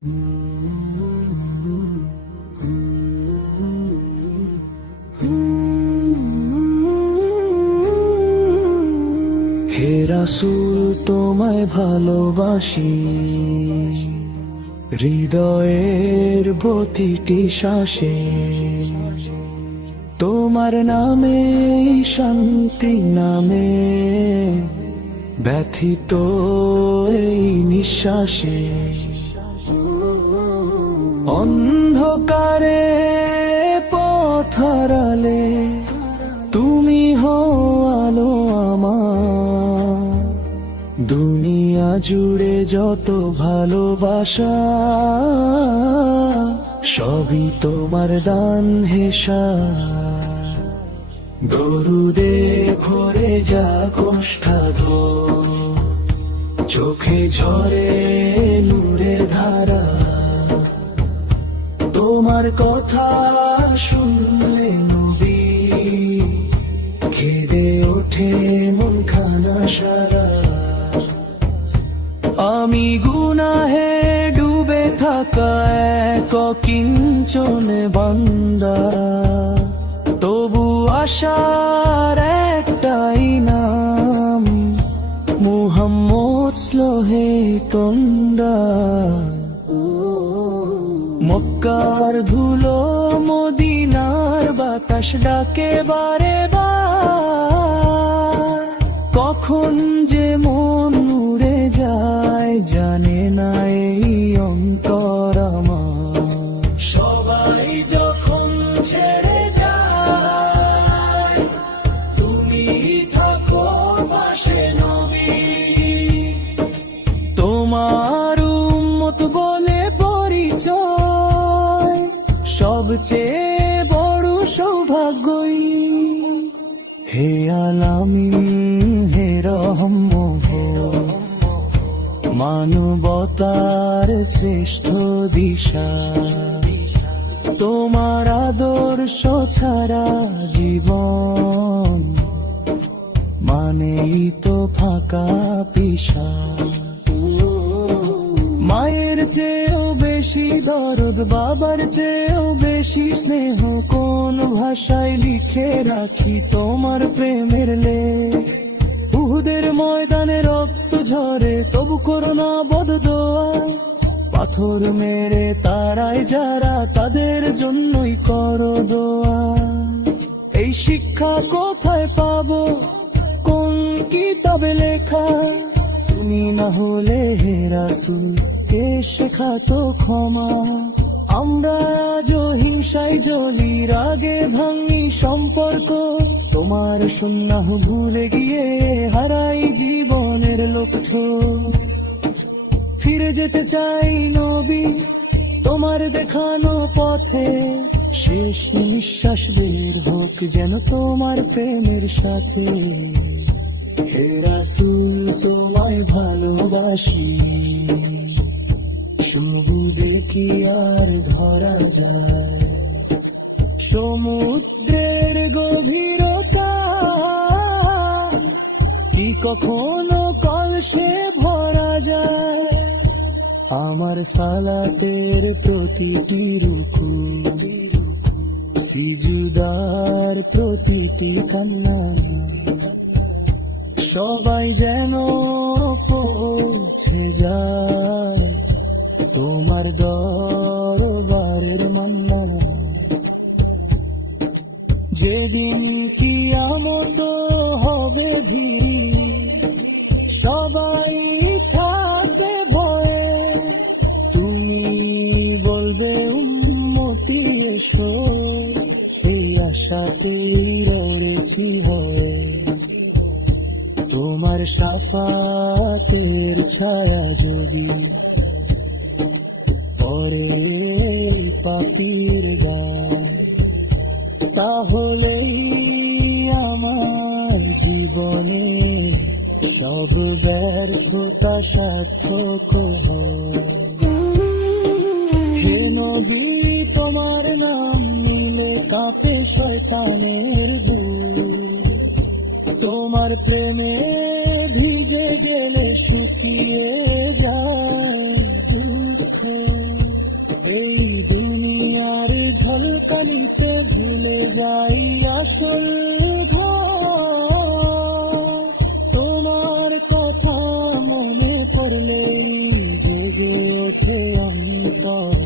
হে রাসূল তোমায় ভালোবাসি, হৃদয়ের প্রতিটি শ্বাসে তোমার নামে শান্তি নামে, ব্যথিত এই নিঃশ্বাসে অন্ধকারে পথ হারালে তুমি হও আলো আমার। দুনিয়া জুড়ে যত ভালোবাসা সবই তোমার দান হেসা। দরুদে ভরে যা কোষ্ঠাধো, চোখে ঝরে নূরের ধারা। তোমার কথা শুনলে নবী কেঁদে ওঠে মন খানা সারা। আমি গুনাহে ডুবে থাকা এক কিঞ্চন বান্দা, তবু আশার একটাই নাম, মুহাম্মদ স্লোহে তন্দা। মক্কার ধুলো মদিনার বাতাস ডাকে বারে বার, কখন যে মন উড়ে যায় জানে না এই অন্তর আমার। সবাই যখন ছেড়ে যায় তুমি থাকো পাশে নবী। তোমার উম্মত বলে পরিচয় সবচেয়ে বড় সৌভাগ্যই। হে আলামিন হে রহমত, মানবতার শ্রেষ্ঠ দিশা। তোমার আদর্শ ছাড়া জীবন মানেই তো ফাঁকা পিসা। মায়ের চেয়েও বেশি দরদ, বাবার চেয়েও বেশি স্নেহ, কোন ভাষায় লিখে রাখি তোমার প্রেমের লেখ। উহুদের ময়দানে রক্ত ঝরে তবু করো না বদদোয়া, পাথর মেরে তারাই যারা তাদের জন্যই করো দোয়া। এই শিক্ষা কোথায় পাবো, কোন কিতাবে লেখা? তুমি না হলে হে রাসূল কে শেখাতো ক্ষমা? আমরা আজ হিংসায় জ্বলি, রাগে ভাঙি সম্পর্ক, তোমার সুন্নাহ ভুলে গিয়ে হারাই জীবনের লক্ষ্য। ফিরে যেতে চাই নবী তোমার দেখানো পথে, শেষ নিঃশ্বাস বের হোক যেন তোমার প্রেমের সাথে। হে রাসূল তোমায় ভালোবাসি, শুধু দেখি আর ধরা যায় সমুদ্রের গভীরতা, কি কখনো কলসে ভরা যায়? আমার সালাতের প্রতিটি রুকু, সিজদার প্রতিটি কান্না, সবাই যেন পৌঁছে যায় তোমার দরবারের মান্না। যেদিন কিয়ামত হবে ভিড়ি, সবাই থাকবে ভয়ে, তুমি বলবে উম্মতি এসো, এই আশাতেই রয়েছি হয়ে। তোমার শাফাতের ছায়া যদি পরে পাপীর গায়, তাহলেই আমার জীবনে সব ব্যর্থতা সার্থক হয়। হে নবী তোমার নাম নিলে কাঁপে শয়তানের বুক, তোমার প্রেমে ভিজে গেলে শুকিয়ে যায় দুঃখ। এই দুনিয়ার ঝলকানিতে ভুলে যাই আসল ঘর। তোমার কথা মনে পড়লেই জেগে ওঠে অন্তর।